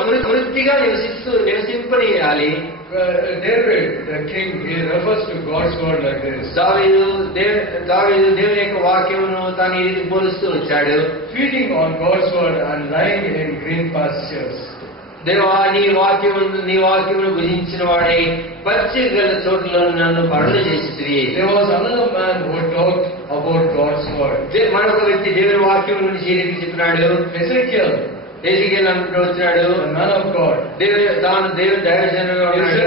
సమృద్ధిగా నివసింపనీయాలి. David, the king, he refers to God's word like this. దావీదు దేవుని యొక్క వాక్యమును తాను ఈ రీతి పోలుస్తూ వచ్చాడు. Feeding on God's word and lying in green pastures. దేవా, నీ వాక్యమును భుజించిన వాడే పచ్చి గల చోట్ల నన్ను పరుణ చేసి. There was another man who talked about God's word. మరొక వ్యక్తి దేవుని వాక్యం గురించి ఈ రీతి చెప్పినాడు. Ezekiel అంటూ వచ్చాడు, man of God, తాను దేవుని దైవజనుడుగా ఉన్నాడు.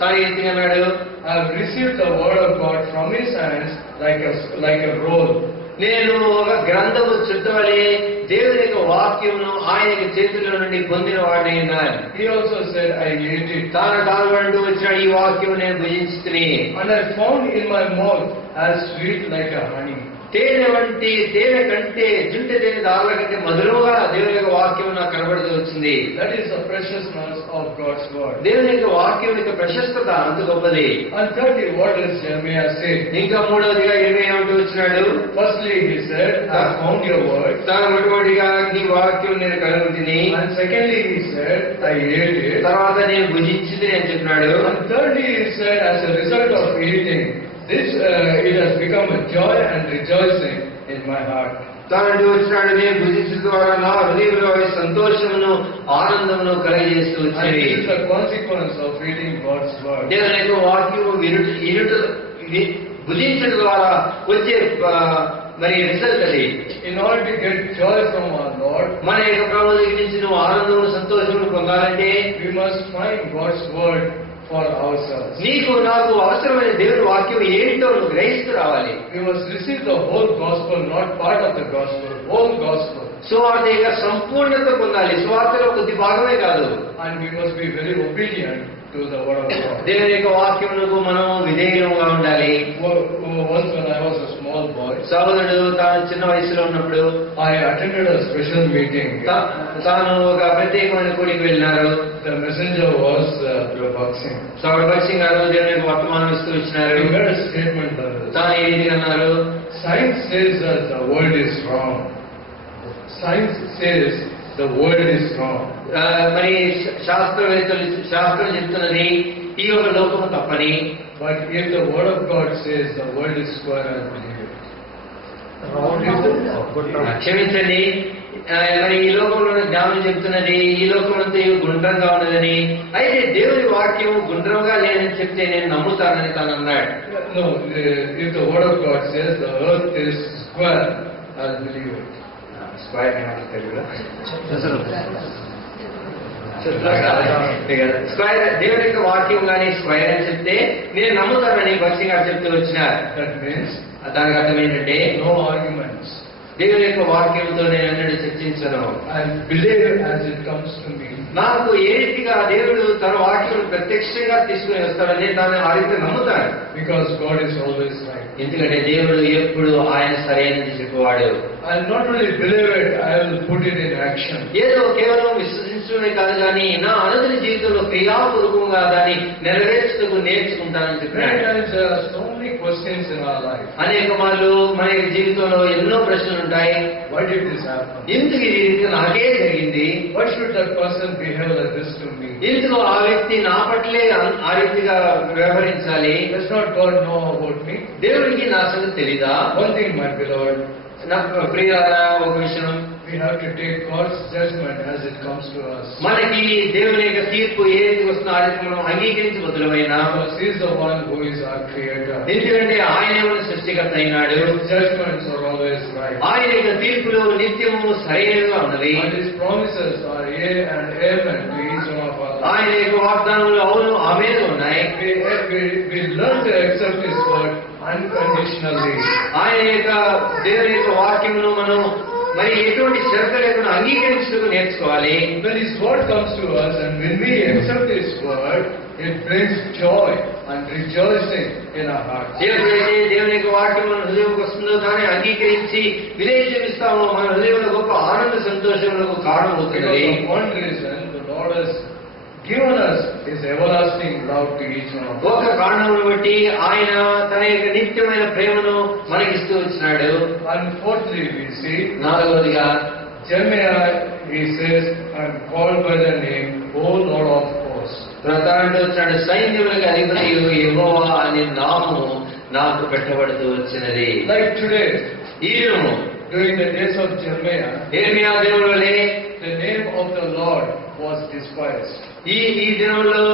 తాను ఈ రీతిగా అన్నాడు, I have received the word of God from his hands like a roll. నేను ఒక గ్రంథము చుట్టవలే దేవుని యొక్క వాక్యమును ఆయన యొక్క చేతుల్లో నుండి పొందిన వాడిని ఉన్నాను. He also said, I ate it. తాను అంటూ వచ్చినాడు, ఈ వాక్యం నేను భుజించుకుని. And I found in my mouth as sweet like a honey. తేనె కంటే జుంట తేనె దారుల కంటే మధురముగా దేవుని యొక్క వాక్యం నాకు కనబడుతూ వచ్చింది. That is the preciousness of God's word. దేవుని యొక్క వాక్యం యొక్క ప్రశస్తత అంత గొప్పది. And thirdly, what does Jeremiah say? ఇంకా మూడవదిగా ఏమంటూ వచ్చినాడు? Firstly, he said, I found your word. తాను మొట్టమొదటిగా నీ వాక్యం నేను కనుగొంటిని. And secondly, he said, I ate it. తర్వాత నేను భుజించింది అని చెప్పినాడు. And thirdly, he said, as a result of eating, it has become a joy and rejoicing in my heart. తాను వచ్చినాడు, నేను భుజించడం ద్వారా నా హృదయంలో సంతోషమును ఆనందమును కలగజేస్తూ వచ్చాయి. This is the consequence of reading God's word. దేవుని యొక్క వాక్యము భుజించడం ద్వారా వచ్చే మరి రిజల్ట్ అది. In order to get joy from our Lord, మన యొక్క ప్రభువు దగ్గర నుంచి నువ్వు ఆనందమును సంతోషమును పొందాలంటే we must find God's word for ourselves. నీకు నాకు అవసరమైన దేవుని వాక్యం ఏంటో నువ్వు గ్రహిస్తూ రావాలి. We must receive the whole gospel, not part of the gospel, whole gospel. సువార్త యొక్క సంపూర్ణత పొందాలి, సువార్తలో కొద్ది భాగమే కాదు. And we must be very obedient to the word of God. దేవుని యొక్క వాక్యమునకు మనం విధేయులుగా ఉండాలి. Once when I was a small boy, సహోదరుడు తాను చిన్న వయసులో ఉన్నప్పుడు I attended a special meeting. తాను ఒక ప్రత్యేకమైన కూడికి వెళ్ళినారు. The messenger was Prabhat Singh. Saurabh Singh గారు దేవుని యొక్క వర్తమానం ఇస్తూ వచ్చినారు. He made a statement that తాను ఏ రీతిగా అన్నారు? Science says that the world is wrong. Science says the world is wrong. మరి శాస్త్రం చెప్తున్నది ఈ యొక్క లోకము తప్పని. But if the word of God says the world is square, I believe it. క్షమించండి, మరి ఈ లోకంలో జ్ఞానం చెప్తున్నది ఈ లోకం అంతా గుండ్రంగా ఉన్నదని. అయితే దేవుని వాక్యం గుండ్రంగా లేదని చెప్తే నేను నమ్ముతానని తాను అన్నాడు. No, if the word of God says the earth is square, I'll believe it. Square దేవుని యొక్క వాక్యం కానీ స్క్వేర్ అని చెప్తే నేను నమ్ముతానని భక్తి గారు చెప్తూ వచ్చినారు. That means దానికి అర్థం ఏంటంటే no arguments. దేవుని యొక్క వాక్యంతో నేను ఎన్నడూ చర్చించను. I believe as it comes to me. నాకు ఏ రీతిగా దేవుడు తన వాక్యం ప్రత్యక్షంగా తీసుకుని వస్తాడని దాన్ని ఆ రీతి నమ్ముతాడు. Because God is always right. ఎందుకంటే దేవుడు ఎప్పుడు ఆయన సరైనది చెప్పేవాడు. I'll not only believe it, I will put it in action. ఏదో కేవలం విశ్వసించడమే కాదు కానీ నా అనుదిన జీవితంలో క్రియాపూర్వకంగా దాన్ని నెరవేర్చుటకు నేర్చుకుంటానని చెప్పాడు. There are so many questions in our life. అనేక మార్లు మన జీవితంలో ఎన్నో ప్రశ్నలు ఉంటాయి. Why did this happen? ఎందుకు ఈ రీతిగా నాకే జరిగింది? Why should that person behave like this to me? ఎందుకు ఆ వ్యక్తి నా పట్లే ఆ రీతిగా వ్యవహరించాలి? Does not God know about me? దేవుడికి నా సంగతి తెలీదా? One thing, my beloved, ప్రియులారా, ఒక విషయం, we have to take God's judgment as it comes to us. మనకి దేవుని యొక్క తీర్పు ఏది వస్తుందో ఆ రీతి మనం అంగీకరించబద్దులమైనా. Because He is the one who is our creator. ఎందుకంటే ఆయన మన సృష్టికర్త అయినాడు. His judgments are always right. ఆయన యొక్క తీర్పులు నిత్యము సరైనవిగా ఉన్నవి. And His promises are yea and amen to each one of us. ఆయన యొక్క వాగ్దానములు అవును ఆమేన్ ఉన్నాయి. We learn to accept His word unconditionally. ఆయన యొక్క దేవుని యొక్క వాక్యమును మనం మరి ఎటువంటి షరతు లేకుండా అంగీకరించుటకు నేర్చుకోవాలి. When His word comes to us and when we accept His word, it brings joy and rejoicing in our hearts. ఎప్పుడైతే దేవుని యొక్క వాక్యం మన హృదయంకి వస్తుందో దాన్ని అంగీకరించి వినయిస్తామో మన హృదయంలో గొప్ప ఆనంద సంతోషములకు కారణమవుతుంది. One reason the Lord has given us His everlasting love to each one of us. ఒక కారణమును బట్టి ఆయన తన యొక్క నిత్యమైన ప్రేమను మనకిస్తూ వచ్చినాడు. And fourthly, we see నాలుగవదిగా Jeremiah, he says, I am called by the name, O Lord of hosts. తాను వచ్చినాడు, సైన్యములకు అధిపతి యెహోవా అనే నామము నాకు పెట్టబడుతూ వచ్చినది. Like today, ఈ దినము during the days of Jeremiah, యెర్మీయా దేవుని వలె the name of the Lord was despised. ఈ దినంలో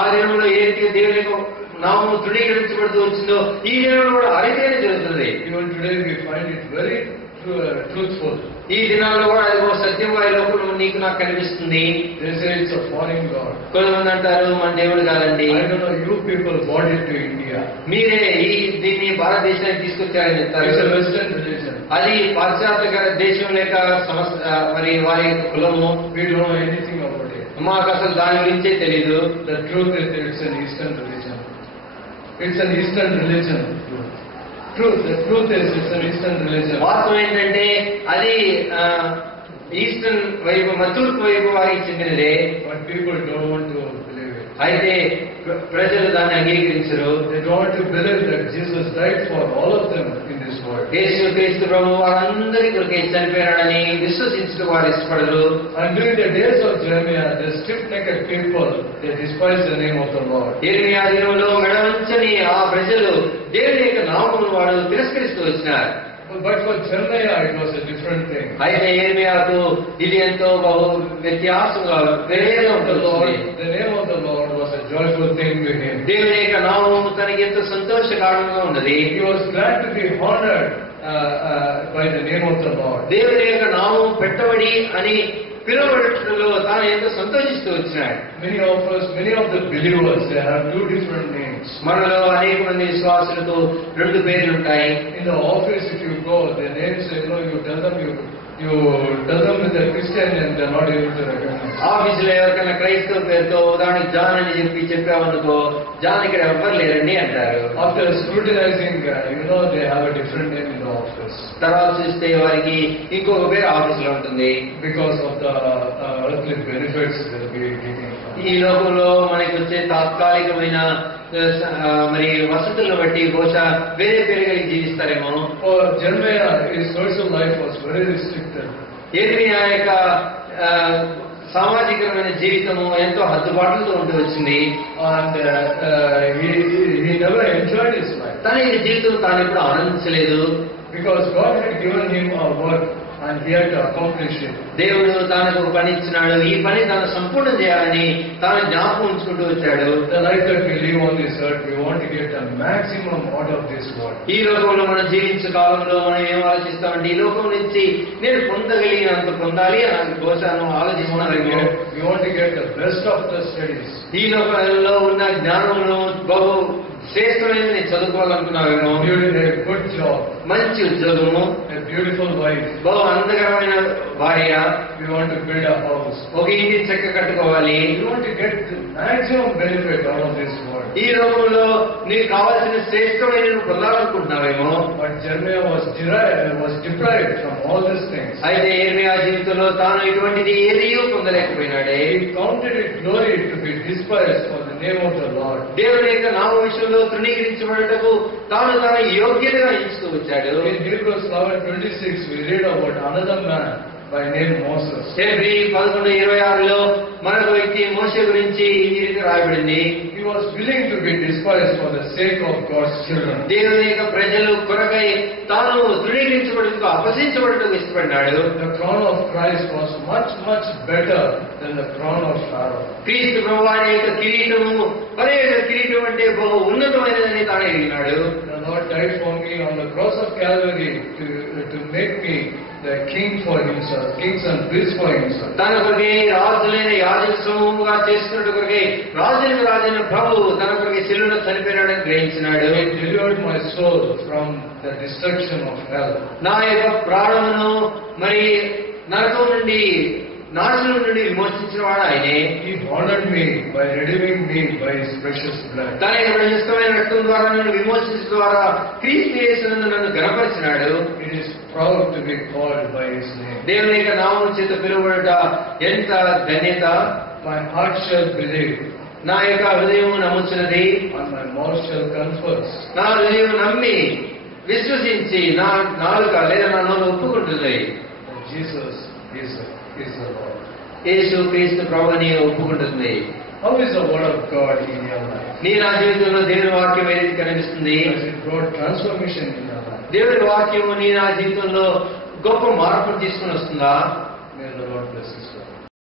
ఆ దినంలో ఏ రీతిగా దేవుని యొక్క నామము తృణీకరించబడుతూ వచ్చిందో ఈ దినంలో కూడా అరితేనే జరుగుతుంది. Even today we find it very truthful. ఈ దినాల్లో కూడా అది ఒక సత్యంగా ఈ లోకంలో నీకు నాకు కనిపిస్తుంది. They say it's a foreign God. కొంతమంది అంటారు మన దేవుడు కాదండి. I don't know, you people brought it to India. మీరే దీన్ని భారతదేశానికి తీసుకొచ్చారని చెప్తారు. It's a Western religion. అది పాశ్చాత్య దేశం లేక మరి వారి యొక్క కులము. We don't know anything about it. మాకు అసలు దాని గురించే తెలీదు. The truth is it's an Eastern religion. It's an Eastern religion. The truth is it's an Eastern religion. వాస్తవం ఏంటంటే అది ఈస్టర్న్ వైపు తూర్పు వైపు వారికి చెందినదే. But people don't want to believe it. అయితే ప్రజలు దాన్ని అంగీకరించరు. They don't want to believe that Jesus died for all of them in this world. యేసుక్రీస్తు ప్రభువు వారందరి కొరకే చనిపోయాడని విశ్వసించడం వారు ఇష్టపడరు. And during the days of Jeremiah, the stiff-necked people, they despise the name of the Lord. యెర్మీయా దినంలో మెడవంచని ఆ ప్రజలు దేవుని యొక్క నామమును వారు తిరస్కరిస్తూ వచ్చినారు. But for Jeremiah, it was a different thing. అయితే యెర్మీయాకు ఇది ఎంతో బహు వ్యత్యాసంగా వేరేగా ఉంటుంది. The name of the Lord was a joyful thing to him. దేవుని యొక్క నామము తనకి ఎంతో సంతోషకారణంగా ఉన్నది. He was glad to be honored by the name of the Lord. దేవుని యొక్క నామం పెట్టబడి అని పిలువబడటంలో తాను ఎంతో సంతోషిస్తూ వచ్చినాడు. Many of the believers, they have two different names. మనలో అనేక మంది విశ్వాసులకు రెండు పేర్లు ఉంటాయి. In the office, if you go, their names, you tell them with a Christian and they're not able to recognize. ఆఫీసులో ఎవరికైనా క్రైస్తవ పేరుతో ఉదాహరణకి జాన్ అని చెప్పామనుకో, జాన్ ఇక్కడ ఎవ్వరు లేరండి అంటారు. After scrutinizing, they have a different name in the office. తర్వాత చూస్తే వారికి ఇంకొక పేరు ఆఫీసులో ఉంటుంది. Because of the earthly benefits they'll be getting. ఈ లోకంలో మనకి వచ్చే తాత్కాలికమైన మరి వసతులను బట్టి బహుశా వేరే పేరు కలిగి జీవిస్తారేమో. For Jeremiah, his social life was very restricted. యెర్మీయా యొక్క సామాజికమైన జీవితము ఎంతో హద్దుబాట్లతో ఉంటూ వచ్చింది. And he never enjoyed his life. తన ఈ జీవితం తాను ఎప్పుడు ఆనందించలేదు. Because God had given him a work and he had to accomplish it. దేవుడు తానకు ఒక పని ఇచ్చినాడు. ఈ పని తాను సంపూర్ణం చేయాలని తాను జ్ఞాపకం ఉంచుకుంటూ వచ్చాడు. The life that we live on this earth, we want to get the maximum out of this world. ఈ లోకంలో మనం జీవించే కాలంలో మనం ఏం ఆలోచిస్తామంటే ఈ లోకం నుంచి నేను పొందగలిగినంత పొందాలి అని బహుశా ఆలోచిస్తున్నాను. We want to get the best of the studies. ఈ లోకంలో ఉన్న జ్ఞానమును బహు శ్రేష్టమైనది నేను చదువుకోవాలనుకున్నావేమో. A good job, మంచి ఉద్యోగము, a beautiful wife. బహు అందకరమైన భార్య, We want to build a house. ఒక ఇంటిని చక్క కట్టుకోవాలి. We want to get the maximum benefit out of this world. ఈ లోకంలో నీకు కావాల్సిన శ్రేష్టమైన పొందాలనుకుంటున్నావేమో. But Jeremiah was deprived from all these things. అయితే యెర్మీయా జీవితంలో తాను ఇటువంటిది ఏదీ పొందలేకపోయినాడే. He counted it glory to be despised for the name of the Lord. దేవుని యొక్క నామ విషయంలో తృణీకరించబడటకు తాను తాను యోగ్యతగా ఎంచుతూ వచ్చాడు. In Hebrews 11:26, we read about another man by name Moses. హెబ్రీ 11:26లో మరొక వ్యక్తి మోషే గురించి ఈ రీతి రాయబడింది. He was willing to be despised for the sake of God's children. దేవుని యొక్క ప్రజలు కొరకై తాను తృణీకరించబడుటకు అపహసించబడుటకు ఇష్టపడినాడు. The crown of Christ was much, much better than the crown of Pharaoh. క్రీస్తు ప్రభువాని యొక్క కిరీటము మరి కిరీటం అంటే బహు ఉన్నతమైనదని తాను ఎరిగినాడు. The Lord died for me on the cross of Calvary to make me the king for himself, kings and priests for himself. తన కొరకే రాజులైన యాజక సమూహముగా చేసుకున్నట్టు కొరకే రాజులకు రాజైన ప్రభువు తన కొరకే శిలువలో చనిపోయినాడని గ్రహించినాడు. He delivered my soul from the destruction of hell. నా యొక్క ప్రాణమును మరి నరకం నుండి నాశనం నుండి విమోచించిన వాడు ఆయనే. He honored me by redeeming me by his precious blood. తన యొక్క ప్రశస్తమైన రక్తం ద్వారా నన్ను విమోచించడం ద్వారా క్రీస్తు యేసునందు నన్ను ఘనపరిచినాడు. It is proud to be called by his name. దేవుని యొక్క నామం చేత పిలువబడుట ఎంత ధన్యత. My heart shall believe, నా యొక్క హృదయం నమ్ముచున్నది, and my mouth shall confess. నా హృదయం నమ్మి విశ్వసించి నా నాలుక లేదా నా నోరు ఒప్పుకుంటుంది. Jesus is the Lord. యేసు క్రీస్తు ప్రభుని ఒప్పుకుంటుంది. How is the word of God in your life? నీ నా జీవితంలో దేవుని వాక్యం ఏది కనిపిస్తుంది? Has it brought transformation in your life? దేవుని వాక్యము నీ నా జీవితంలో గొప్ప మార్పును తీసుకుని వస్తుందా? May the Lord bless His word.